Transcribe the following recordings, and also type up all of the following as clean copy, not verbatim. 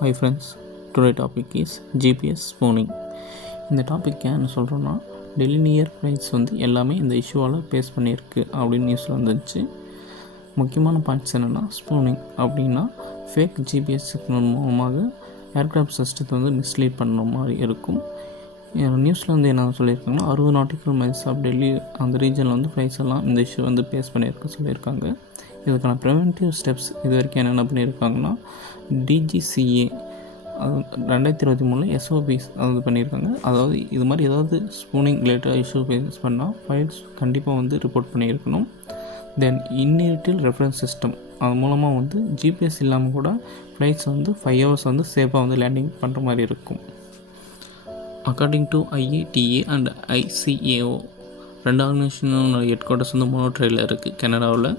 Hi friends, today topic is GPS spooning. இந்த topic ஏன்னு சொல்கிறோன்னா டெல்லி நியர் ஃப்ளைட்ஸ் எல்லாமே இந்த இஷ்யூவால் பேஸ் பண்ணியிருக்கு அப்படின்னு நியூஸில் வந்துச்சு. முக்கியமான பாயிண்ட்ஸ் என்னென்னா, ஸ்பூனிங் அப்படின்னா ஃபேக் ஜிபிஎஸ் சிக்னல் மூலமாக ஏர்க்ராஃப்ட் சிஸ்டத்தை மிஸ்லீட் பண்ணுற மாதிரி இருக்கும். நியூஸில் என்ன சொல்லியிருக்காங்கன்னா 60 நாட்டிக்கல் மைல்ஸ் ஆஃப் டெல்லி அந்த ரீஜனில் ஃப்ளைட்ஸ் எல்லாம் இந்த இஷ்யூ பேஸ் பண்ணியிருக்கு சொல்லியிருக்காங்க. இதுக்கான ப்ரிவென்டிவ் ஸ்டெப்ஸ் இது வரைக்கும் என்னென்ன பண்ணியிருக்காங்கன்னா, டிஜிசிஏ 2023 எஸ்ஓபிஸ் பண்ணியிருக்காங்க. அதாவது இது மாதிரி ஏதாவது ஸ்பூனிங் ரிலேட்டட் இஷ்யூ ஃபேஸ் பண்ணால் ஃபைல்ஸ் கண்டிப்பாக ரிப்போர்ட் பண்ணியிருக்கணும். தென் இன்ஹெரிட்டல் ரெஃபரன்ஸ் சிஸ்டம், அது மூலமாக ஜிபிஎஸ் இல்லாமல் கூட ஃப்ளைட்ஸ் 5 hours சேஃபாக லேண்டிங் பண்ணுற மாதிரி இருக்கும். According to IATA and ICAO, ரெண்டு ஆர்கனைசேஷனோட ஹெட் குவார்ட்டர்ஸ் மோனோட்ரையில் இருக்குது கனடாவில்.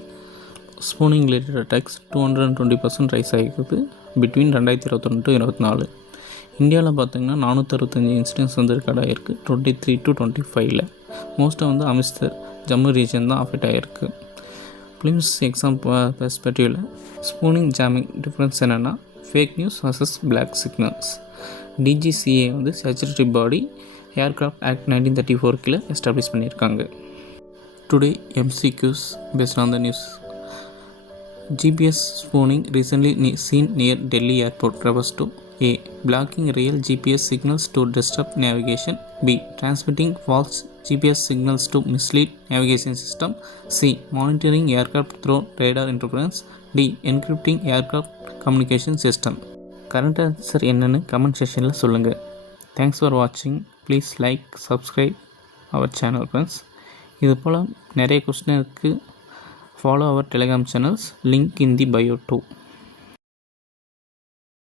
ஸ்பூனிங் ரிலேட்டட் அட்டாக்ஸ் 220% ரைஸ் ஆகிருக்குது பிட்வீன் 2021 to 2024. இந்தியாவில் பார்த்திங்கன்னா 465 இன்சிடென்ட்ஸ் ரெக்கார்ட் ஆகிருக்கு 23 to 25. மோஸ்ட்டாக அமிர்தசர் ஜம்மு ரீஜன் தான் அஃபெக்ட் ஆகிருக்கு. ஃபிலிம்ஸ் எக்ஸாம் பெர்ஸ்பெக்டிவில் ஸ்பூனிங் ஜாமிங் டிஃப்ரென்ஸ் என்னென்னா, fake news versus block signals. DGCA statutory body aircraft act 1934 கீழே எஸ்டாப்ளிஷ் பண்ணியிருக்காங்க. Today MCQs based on the news. GPS spooning recently seen near Delhi airport refers to: A. Blocking real GPS signals to disrupt navigation. B. Transmitting false GPS signals to mislead navigation system. C. Monitoring aircraft through radar interference. D. Encrypting aircraft communication system. Current answer என்னன்னு comment செக்ஷனில் சொல்லுங்கள். Thanks for வாட்சிங். Please like, subscribe our channel friends. இது போல் நிறைய question இருக்குது. Follow our Telegram channels, link in the bio too.